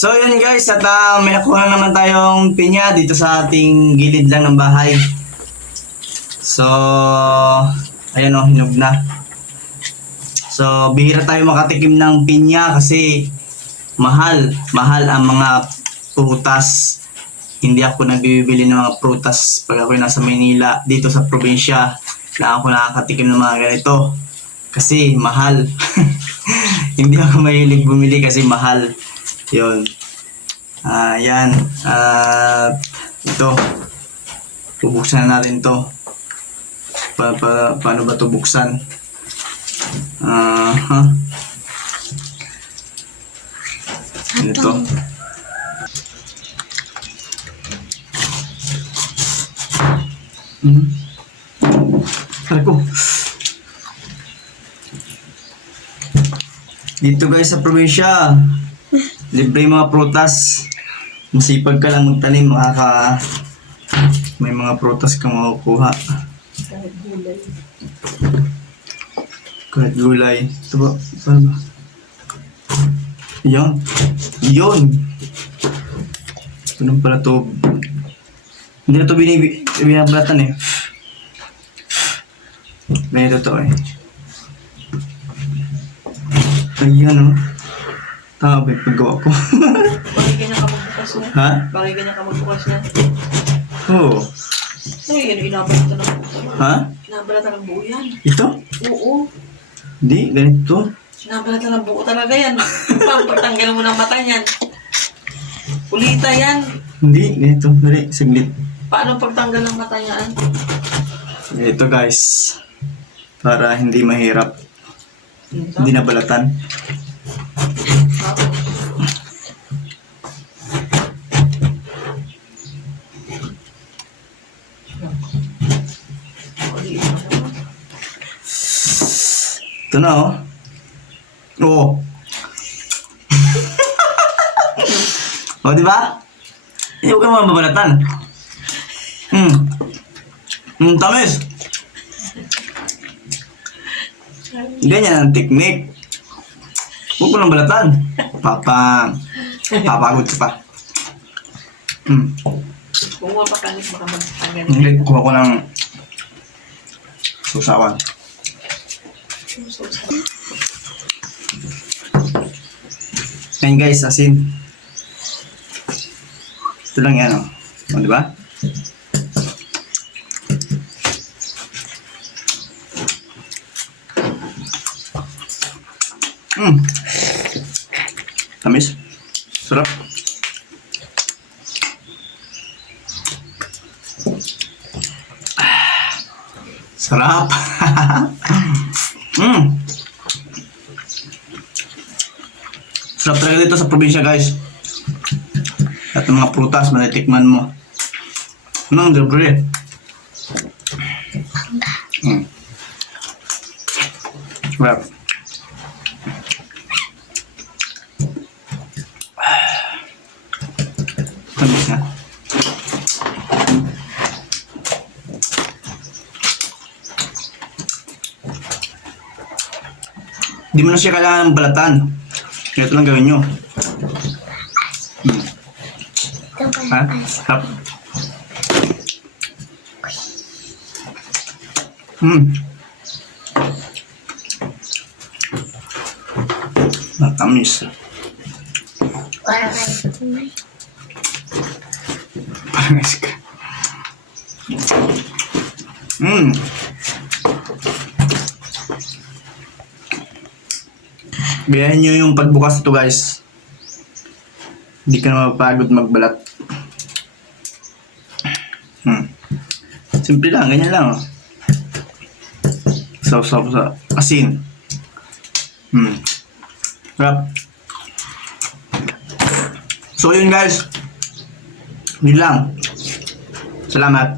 So yun guys, at may nakuha na naman tayong pinya dito sa ating gilid lang ng bahay. So, ayan o, hinog na. So, bihira tayo makatikim ng pinya kasi mahal ang mga prutas. Hindi ako nagbibili ng mga prutas pag ako nasa Maynila, dito sa probinsya. Na ako nakakatikim ng mga ganito kasi mahal. Hindi ako mahilig bumili kasi mahal. Yun. Yan. Ito. Bubuksan na natin to. Paano ba ito buksan? Ito. Aray ko. Dito guys sa probinsya, libre yung mga prutas. Masipag ka lang magtanim, may mga prutas kang makukuha. Kahit gulay. Ito ba? Paano ba? Yan. Yun. Ganun pala ito. Hindi na ito binabalatan eh. Ganito ito eh. Ayan o. Tama ba yung paggawa ko? Bakit ganyan ka magbukas na? Ha? Bakit ganyan ka magbukas na? Oo. Uy, inabalatan ng buo. Ha? Inabalatan ng buo yan. Ito? Oo. Hindi, ganito. Inabalatan ng buo talaga yan. Pagtanggal mo ng mata niyan. Kulita yan. Hindi, ganito. Dali, saglit. Paano pagtanggal ng mata niyan? Ito guys. Para hindi mahirap. Hindi na balatan. Ito na oh. Oo. O, di ba? Hindi ko ka mababalatan. Tamis. Ganyan ang teknik. Huwag ko nang balatan. Papagod ka pa. Kung mapakanik baka magtanggal. Hindi, kuha ko ng susawan. Ayan guys, asin. Ito lang yan o. O, di ba? Tamis. Sarap. Sarap. Sarap talaga dito sa probinsya guys. At ang mga prutas, matitikman mo. Anong libre? Sarap. Tamis na. Di mo na siya kailangan ng balatan. Ito lang gawin nyo. Ha? Sarap. Matamis. Parang ice ka. Gayahin nyo yung pagbukas ito guys. Hindi ka na mapagod magbalat. Simple lang, ganyan lang oh. Sausaw sa asin. Sarap. So yun guys. Yun lang. Salamat.